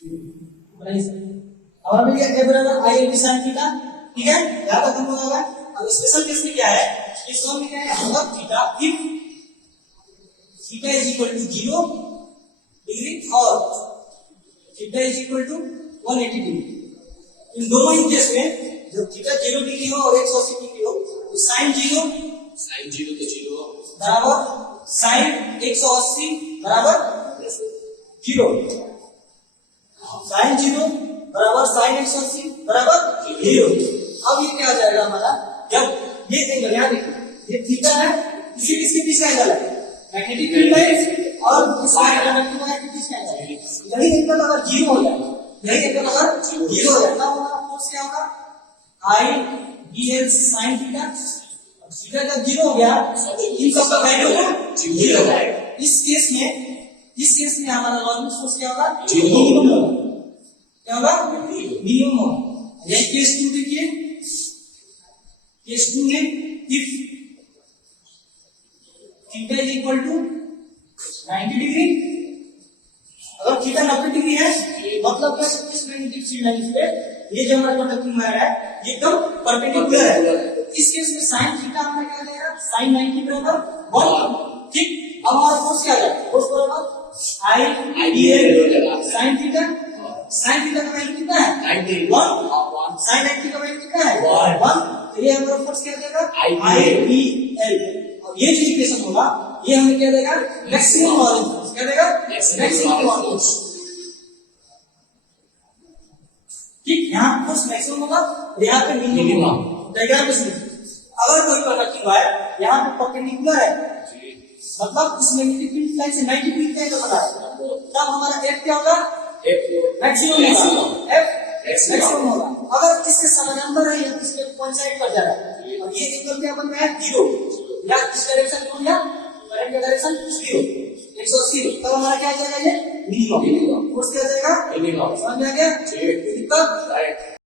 और मिल गया a बराबर i into sin थीटा। ठीक है, यहां तक हमको लगा। अब स्पेशल केस में क्या है, इस वन में क्या है, अगर theta if theta is equal to 0 degree और theta is equal to 180 degree, इन दोनों ही केस में जब थीटा 0 डिग्री हो और 180 डिग्री हो तो sin 0 तो 0 बराबर sin 180 बराबर 0, sin 0 बराबर sin 180 बराबर 0। अब ये क्या आ जाएगा हमारा, जब ये एंगल यहाँ देखिए, ये थीटा है, इसी किसके बीच का एंगल है, मैग्नेटिक फील्ड है और इसका इलेक्ट्रिक वायर के बीच का एंगल है। यही एंगल अगर 0 हो जाए, यही एंगल अगर 0 हो जाए तब हमारा फोर्स क्या होगा, I dl sin theta. Theta जब 0 हो गया इन सब का वैल्यू 0 हो जाएगा। इस केस में हमारा लॉजिक फोर्स क्या होगा, मिनिमम होगा। क्या होगा, मिनिमम होगा। यही केस 2 देखिए, केस 2 में if theta is equal to 90 degree, अगर थीटा 90 डिग्री है मतलब क्या, इस मैग्नेटिक फील्ड लाइन पे ये जो हमारा कंडक्टिंग वायर है ये एकदम परपेंडिकुलर है। इस केस में sin थीटा हमारा क्या आ जाएगा, sin 90 बराबर 1। ठीक, अब हमारा फोर्स क्या आ जाएगा, फोर्स बराबर I dl sin theta. sin theta का वैल्यू कितना है, 1। sin 90 का वैल्यू कितना है, 1। तो ये हमारा फोर्स क्या आ जाएगा, I dl। और ये जो इक्वेशन होगा ये हमें क्या देगा, मैक्सिमम मॉलिक फोर्स। क्या देगा, मैक्सिमम मॉलिक फोर्स। ठीक, यहाँ फोर्स मैक्सिमम होगा, यहाँ पे मिनिमम होगा। डायग्राम में समझिए, अगर कोई कंडक्टिंग वायर यहाँ पे परपेंडिकुलर है मतलब इस मैग्नेटिक फील्ड लाइन से 90 डिग्री का एंगल बना है, तब हमारा F क्या होगा, मैक्सिमम होगा। F मैक्सिमम होगा। अगर इसके समानांतर है या इसके कोइंसाइड कर जा रहा है और ये एंगल क्या बन रहा है, 0 या इस डायरेक्शन में या करंट का डायरेक्शन 0 180, तब हमारा क्या आ जाएगा, ये मिनिमम। फोर्स क्या आ जाएगा, मिनिमम। समझ में आ गया।